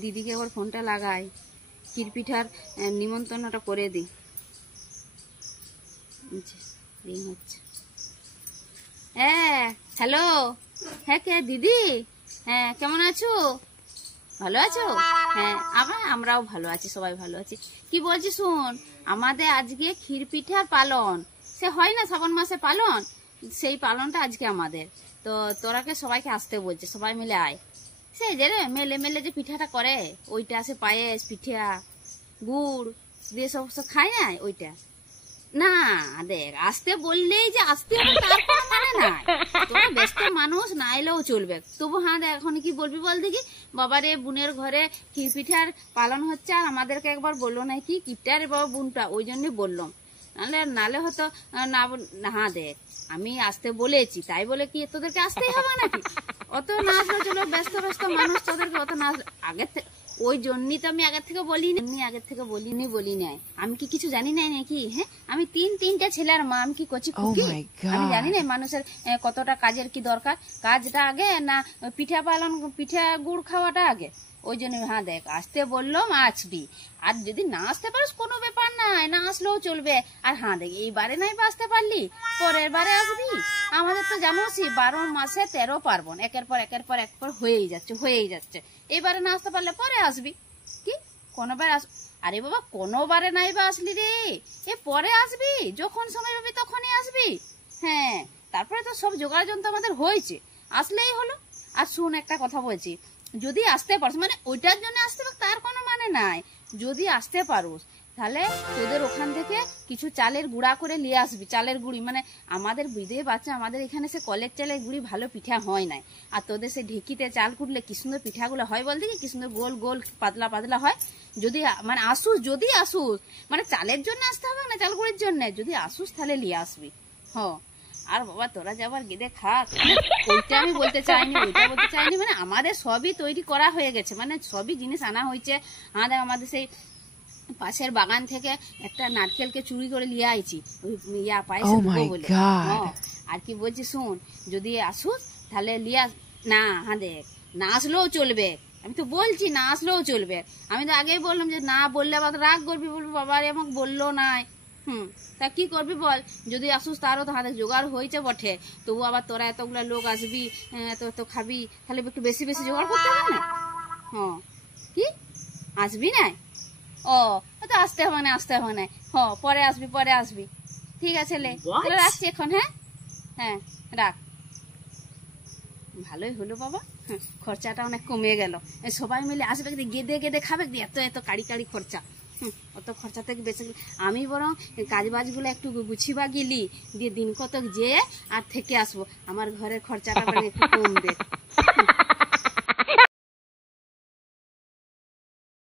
দিদিকে একবার ফোনটা লাগাই, ক্ষীরপিঠার নিমন্ত্রণটা করে দিই। রিং হচ্ছে। হ্যাঁ হ্যালো, হ্যাঁ কে দিদি? হ্যাঁ কেমন আছো? ভালো আছো? হ্যাঁ আমরাও ভালো আছি, সবাই ভালো আছি। কি বলছি শোন, আমাদের আজকে ক্ষীরপিঠার পালন, সে হয় না শ্রাবণ মাসে পালন, সেই পালনটা আজকে আমাদের। তো তোরাকে সবাইকে আসতে বলছে, সবাই মিলে আয়। সেই যে রে মেলে মেলে যে পিঠাটা করে ওইটা, সে পায়েস পিঠা গুড় দিয়ে সব খায় না ওইটা। না দেখ, আসতে বললেই যে আসতে হবে তার কোনো মানে নাই। তোরা ব্যস্ত মানুষ, না এলেও চলবে। তবু হ্যাঁ দেখ, এখন কি বলবি বল দেখি? বাবারে বোনের ঘরে ক্ষীরপিঠার পালন হচ্ছে, আর আমাদেরকে একবার বললো নাকি কিপটার বাবা বোনটা, ওই জন্য বললাম। নালে হয়তো না। হ্যাঁ দেখ, আমি আসতে বলেছি তাই বলে কি তোদেরকে আসতেই হবে নাকি? অত না আসলে চলো, ব্যস্ত ব্যস্ত মানুষ, তোদেরকে অত না আগের থেকে, ওই জন্যই তো আমি আগের থেকে বলিনি, বলি নাই। আমি কি কিছু জানি নাই নাকি? হ্যাঁ, আমি তিনটা ছেলের মা, আমি কি করছি? আমি জানি না মানুষের কতটা কাজের কি দরকার। কাজটা আগে না পিঠা পালন, পিঠা গুড় খাওয়াটা আগে? ওই জন্য হ্যাঁ দেখ, আসতে বললাম আসবি। আর যদি না আসতে পারিস কোনো ব্যাপার নাই, না আসলেও চলবে। আর হ্যাঁ দেখ, এইবারে নাই বা আসতে পারলি, পরের বারে আসবি। আমাদের তো জানোসই 12 মাসে 13 পার্বণ, একের পর হয়েই যাচ্ছে। এইবারে না আসতে পারলে পরে আসবি। কি কোনোবার আরে বাবা, কোনোবারে নাই বা আসলি রে, এ পরে আসবি, যখন সময় পাবি তখনই আসবি। হ্যাঁ, তারপরে তো সব জোগাড় যন্ত্র আমাদের হয়েছে, আসলেই হলো। আর শুন, একটা কথা বলছি, যদি আসতে পারস, মানে ওইটার জন্য আসতে পারস তার কোনো মানে নাই। যদি আসতে পারোস তাহলে তোদের ওখান থেকে কিছু চালের গুঁড়া করে নিয়ে আসবি, চালের গুঁড়ি। মানে আমাদের বিদে বাচ্চা, আমাদের এখানে সে কলের চালের গুঁড়ি ভালো পিঠা হয় নাই। আর তোদের সে ঢেকিতে চাল কুটলে কি সুন্দর পিঠাগুলো হয় বল দেখি, কি সুন্দর গোল গোল পাতলা পাতলা হয়। যদি মানে যদি আসুস, মানে চালের জন্য আসতে হবে না, চাল গুঁড়ির জন্য যদি আসুস তাহলে নিয়ে আসবি। আর বাবা তোরা যাবার গেদে খাক, ওইটা আমি বলতে চাইনি, মানে আমাদের সবই তৈরি করা হয়ে গেছে, মানে সবই জিনিস আনা হয়েছে। আমাদের সেই পাশের বাগান থেকে একটা নারকেলকে চুরি করে নিয়ে আইছি, ওই পায়েস বলে। আর কি বলছি শোন, যদি আসুস তাহলে না হ্যাঁ দেখ, না আসলেও চলবে। আমি তো বলছি না আসলেও চলবে। আমি তো আগেই বললাম যে না বললে আবার রাগ করবি, বলবি বাবা রে আমাকে বললো নাই। তা কি করবি বল? যদি আসুস তারও তো হাতে জোগাড় হয়েছে বটে, তবু আবার তোরা এতগুলা লোক আসবি, তো খাবি, তাহলে একটু বেশি বেশি জোগাড় করতে হবে না? কি আসবি না? ও তো আসতে হবে না, পরে আসবি। ঠিক আছে লে, রাখছি এখন। হ্যাঁ রাখ। ভালোই হলো বাবা, খরচাটা অনেক কমে গেল। সবাই মিলে আসবে, গেদে খাবে, এত কাড়ি খরচা। অত খরচা থেকে বেঁচে গেল। আমি বরং কাজ বাজগুলো একটু গুছিবা গেলি, দিয়ে দিন কতক যেয়ে আর থেকে আসবো, আমার ঘরের খরচাটা একটু কমবে।